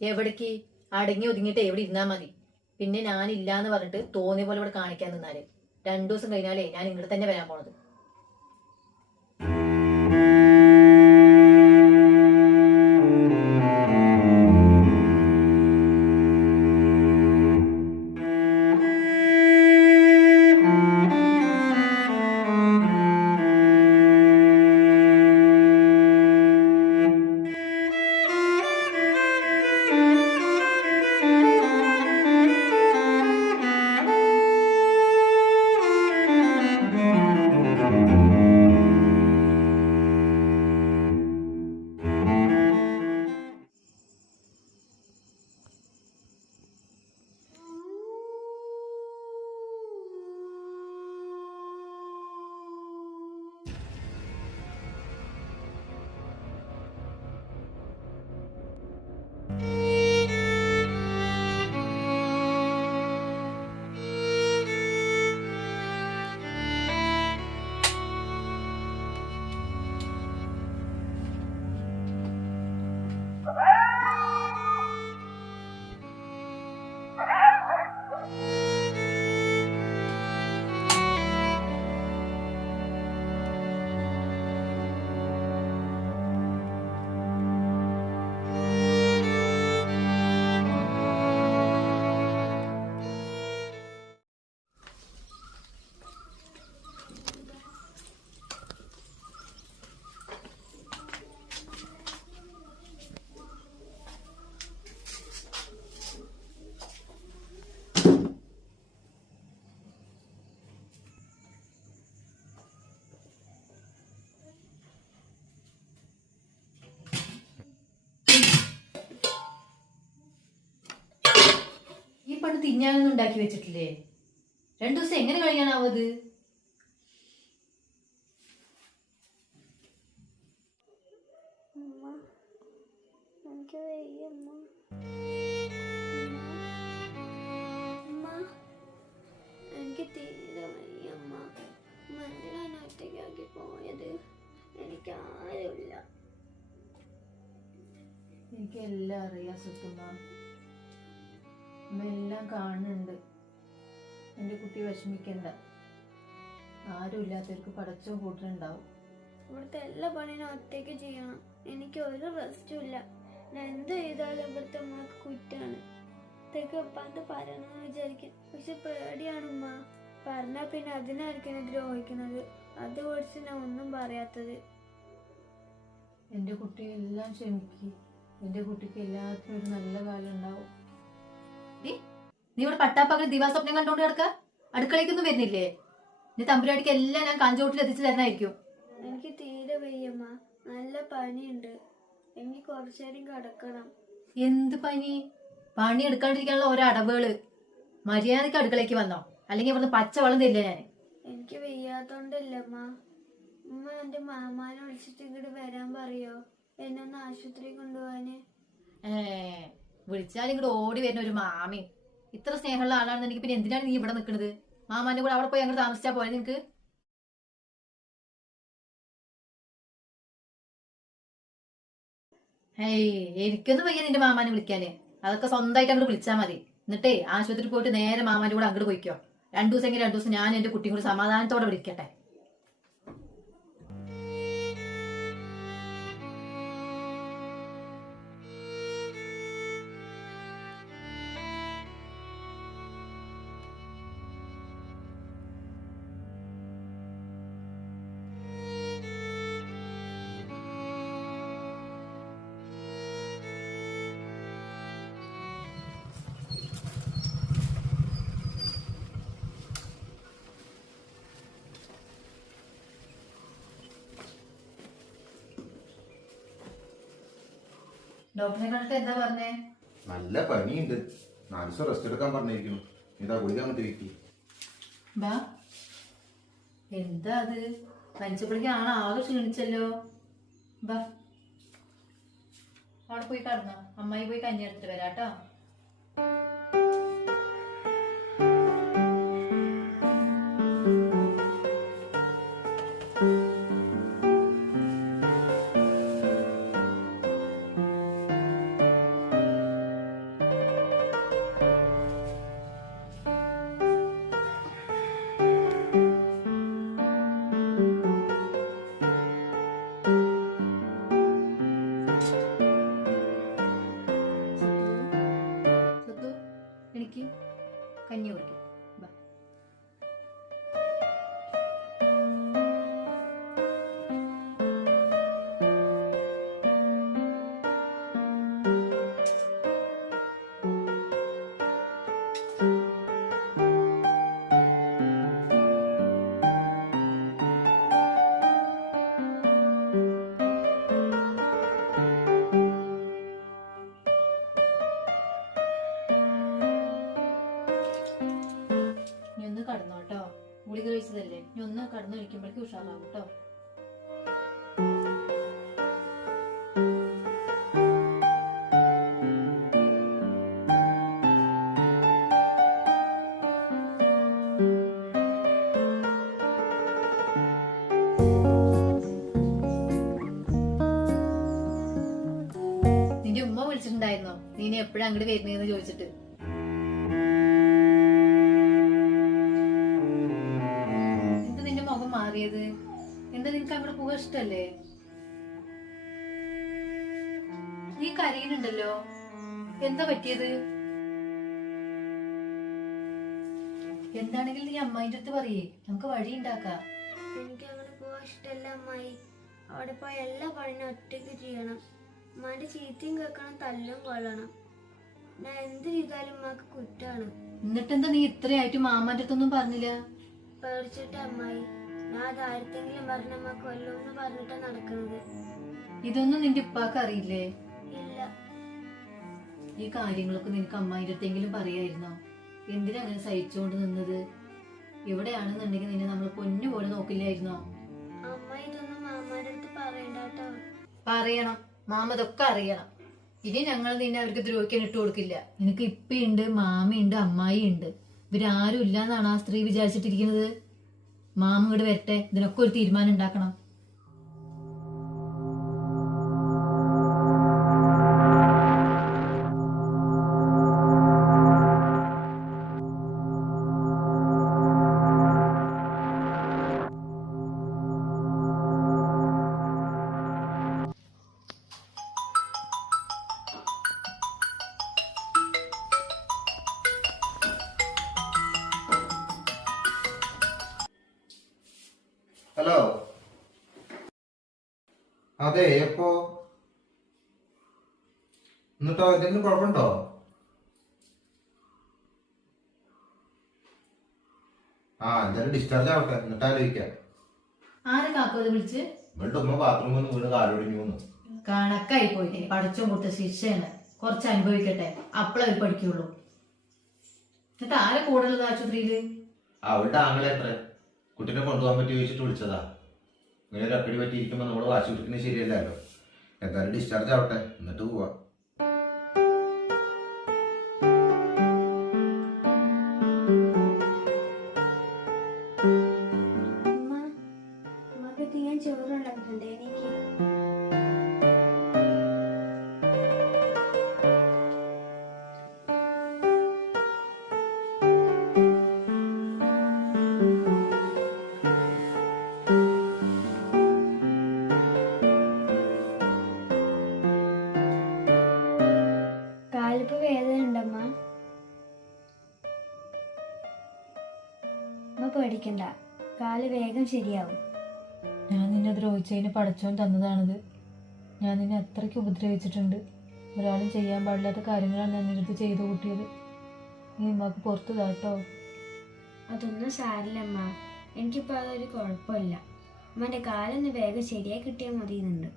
എവിടേക്ക്? അടങ്ങി ഒതുങ്ങിയിട്ട് എവിടെ ഇരുന്നാ മതി. പിന്നെ ഞാൻ ഇല്ലാന്ന് പറഞ്ഞിട്ട് തോന്നിയ പോലെ ഇവിടെ കാണിക്കാൻ നിന്നാൽ. രണ്ടു ദിവസം കഴിഞ്ഞാലേ ഞാൻ ഇങ്ങോട്ട് തന്നെ വരാൻ പോണത്. പണ്ട് തിന്നാനൊന്നും ഉണ്ടാക്കി വെച്ചിട്ടില്ലേ? രണ്ടു ദിവസം എങ്ങനെ കഴിക്കാനാവത് എനിക്ക് വയ്യ അമ്മ അമ്മ എനിക്ക് തീരെ വയ്യ അമ്മ അമ്മ എന്തിനാണ് ഒറ്റയ്ക്കാക്കി പോയത് എനിക്ക് ആരുമില്ല എനിക്ക് എല്ലാം അറിയാം സുത്തുമ്മ അമ്മ എല്ലാം കാണുന്നുണ്ട്. എന്റെ കുട്ടി വിഷമിക്കണ്ട. ആരുമില്ലാത്തവർക്ക് പടച്ചോ കൂട്ടിനുണ്ടാവും ഇവിടുത്തെ എല്ലാ പണിയും ഒറ്റയ്ക്ക് ചെയ്യണം. എനിക്ക് ഒരു റെസ്റ്റും ഇല്ല. ഞാൻ എന്ത് ചെയ്താലും ഇവിടുത്തെ ഉമ്മക്ക് കുറ്റാണ്. ഇതൊക്കെ ഒപ്പാത്ത പറയണമെന്ന് വിചാരിക്കും. പക്ഷെ പേടിയാണ് ഉമ്മ. പറഞ്ഞാൽ പിന്നെ അതിനായിരിക്കും ദ്രോഹിക്കുന്നത്. അത് കുറിച്ച് ഞാൻ ഒന്നും പറയാത്തത്. എന്റെ കുട്ടി എല്ലാം ക്ഷമിക്ക്. എന്റെ കുട്ടിക്ക് എല്ലാത്തിനും ഒരു നല്ല കാലം ഉണ്ടാവും. നീ ഇവിടെ പട്ടാപ്പകൽ ദിവാസ്വപ്നം കണ്ടോണ്ട് കിടക്ക. അടുക്കളയ്ക്കൊന്നും വരുന്നില്ലേ? നീ തമ്പുരാടിക്ക് എല്ലാം ഞാൻ കാഞ്ചോട്ടിൽ എത്തിച്ചു തരുന്നായിരിക്കും എനിക്ക് തീരെ വയ്യമ്മ. നല്ല പനിയുണ്ട്. എനിക്ക് കുറച്ചേരം കിടക്കണം. എന്ത് പനി? പണി എടുക്കാണ്ടിരിക്കാനുള്ള ഓരോ അടവുകൾ. മര്യാദയ്ക്ക് അടുക്കളയ്ക്ക് വന്നോ. അല്ലെങ്കിൽ ഇവിടുന്ന് പച്ചവെള്ളം തരില്ല ഞാൻ? എനിക്ക് വയ്യാത്തോണ്ടല്ലമ്മ. ഉമ്മ എന്റെ മാമാനെ വിളിച്ചിട്ട് ഇങ്ങോട്ട് വരാൻ പറയോ? എന്നെ ഒന്ന് ആശുപത്രി കൊണ്ടുപോവാന്. ഏ വിളിച്ചാൽ ഇങ്ങോട്ട് ഓടി വരുന്ന ഒരു മാമി. ഇത്ര സ്നേഹമുള്ള എനിക്ക് പിന്നെ എന്തിനാണ് നീ ഇവിടെ നിൽക്കുന്നത്? മാമാന്റെ കൂടെ അവിടെ പോയി അങ്ങോട്ട് താമസിച്ചാ പോയത് നിനക്ക്? ഏയ് എനിക്കൊന്നും വയ്യ നിന്റെ മാമാനെ വിളിക്കാനേ. അതൊക്കെ സ്വന്തമായിട്ട് അങ്ങോട്ട് വിളിച്ചാൽ മതി. എന്നിട്ടേ ആശുപത്രിയിൽ പോയിട്ട് നേരെ മാമാന്റെ കൂടെ അങ്ങോട്ട് പോയിക്കോ. രണ്ടു ദിവസം രണ്ടു ദിവസം ഞാൻ എന്റെ കുട്ടിയും കൂടി സമാധാനത്തോടെ വിളിക്കട്ടെ. ഡോക്ടറെ കണ്ടിട്ട് എന്താ പറഞ്ഞേ? നല്ല പനിയുണ്ട്. നാല് ദിവസം റെസ്റ്റ് എടുക്കാൻ പറഞ്ഞിരിക്കുന്നു. ഇതാ ഗുളിക അങ്ങോട്ട് ബാ. എന്താ അത്? മരിച്ചപ്പോഴേക്കും ആളെ ആകെ ക്ഷീണിച്ചല്ലോ. ബാ. അവിടെ പോയി കടന്നോ. അമ്മായി പോയി കഞ്ഞി എടുത്തിട്ട് വരാട്ടോ. конюрки. കടന്നൊഴിക്കുമ്പോഴേക്കും ഉഷാറാവും കേട്ടോ നിന്റെ ഉമ്മ വിളിച്ചിട്ടുണ്ടായിരുന്നോ? നീ എപ്പോഴാ അങ്ങോട്ട് വരുന്നതെന്ന് ചോദിച്ചിട്ട്? പോകാൻ ഇഷ്ടല്ലേ? നീ കരയുന്നുണ്ടല്ലോ എന്താ പറ്റിയത്? എന്താണെങ്കിലും നീ അമ്മായിന്റെ അടുത്ത് പറയേ. നമുക്ക് വഴി ഉണ്ടാക്കാം. എനിക്ക് അങ്ങനെ പോവാൻ ഇഷ്ടമല്ല അമ്മായി. അവിടെ പോയ എല്ലാ പണിയും ഒറ്റയ്ക്ക് ചെയ്യണം. ഉമ്മാന്റെ ചീത്തയും കേൾക്കണം തല്ലും കൊള്ളണം. ഞാൻ എന്ത് ചെയ്താലും ഉമ്മക്ക് കുറ്റാണ്. എന്നിട്ടെന്താ നീ ഇത്രയായിട്ട് മാമാന്റെ അടുത്തൊന്നും പറഞ്ഞില്ല? പേടിച്ചിട്ട് അമ്മായി. അത് ആർക്കെങ്കിലും പറഞ്ഞ അമ്മ കൊല്ലുമെന്ന് പറഞ്ഞിട്ടാ നടക്കുന്നത്. ഇതൊന്നും നിന്റെ ഉപ്പാക്ക് അറിയില്ലേ? ഇല്ല. ഈ കാര്യങ്ങളൊക്കെ നിനക്ക് അമ്മായിന്റെ അടുത്തെങ്കിലും പറയായിരുന്നോ? എന്തിനാ അങ്ങനെ സഹിച്ചുകൊണ്ട് നിന്നത്? ഇവിടെയാണെന്നുണ്ടെങ്കിൽ നിന്നെ നമ്മൾ പൊന്നു പോലെ നോക്കില്ലായിരുന്നോ? അമ്മ ഇതൊന്നും മാമാന്റെ അടുത്ത് പറയണ്ട കേട്ടോ പറയണം. മാമ ഇതൊക്കെ അറിയണം. ഇനി ഞങ്ങൾ നിന്നെ അവർക്ക് ദ്രോഹിക്കാൻ ഇട്ട് കൊടുക്കില്ല. നിനക്ക് ഇപ്പയുണ്ട് മാമയുണ്ട് അമ്മായി ഉണ്ട് ഇവരാരും ഇല്ലാന്നാണ് ആ സ്ത്രീ വിചാരിച്ചിട്ടിരിക്കുന്നത്? മാമ ഇങ്ങോട്ട് വരട്ടെ. ഇതിനൊക്കെ ഒരു തീരുമാനം ഉണ്ടാക്കണം. അതെ എപ്പോ എന്നിട്ടോ എന്തെങ്കിലും കുഴപ്പമുണ്ടോ? ആ എന്തായാലും ഡിസ്ചാർജ് ആവട്ടെ എന്നിട്ട് ആലോചിക്കാം. ആരെ കാക്കോത് വിളിച്ച്? ഇവളുടെ ഉമ്മ ബാത്റൂമിൽ നിന്ന് വീണ് കാലൊടിഞ്ഞു കണക്കായി പോയില്ലേ പഠിച്ചോ കൊടുത്ത ശിക്ഷയാണ്. കുറച്ച് അനുഭവിക്കട്ടെ അപ്പളേ അവർ പഠിക്കുള്ളൂ. എന്നിട്ട് ആരെ കൂടുതൽ ആശുപത്രിയിൽ അവളുടെ ആങ്ങളെ എത്ര കുട്ടീനെ കൊണ്ടുപോകാൻ പറ്റി ചോദിച്ചിട്ട് വിളിച്ചതാ. ഇങ്ങനെ ഒരു അപ്പിടി പറ്റിയിരിക്കുമ്പോൾ നമ്മൾ വാശി പിടിക്കുന്നത് ശരിയല്ലല്ലോ. എന്തായാലും ഡിസ്ചാർജ് ആവട്ടെ എന്നിട്ട് പോവാ. പേടിക്കണ്ട. കാൽ വേഗം ശരിയാവും. ഞാൻ നിന്നെ ദ്രോഹിച്ചതിന് പഠിച്ചോൻ തന്നതാണിത്. ഞാൻ നിന്നെ അത്രയ്ക്ക് ഉപദ്രവിച്ചിട്ടുണ്ട്. ഒരാളും ചെയ്യാൻ പാടില്ലാത്ത കാര്യങ്ങളാണ് ഞാൻ നിനക്ക് ചെയ്തു കൂട്ടിയത്. നീ ഉമ്മാക്ക് പുറത്തു താട്ടോ അതൊന്നും സാരില്ലമ്മ. എനിക്കിപ്പോൾ അതൊരു കുഴപ്പമില്ല. അമ്മന്റെ കാലൊന്ന് വേഗം ശരിയായി കിട്ടിയാൽ മതിയെന്നുണ്ട്.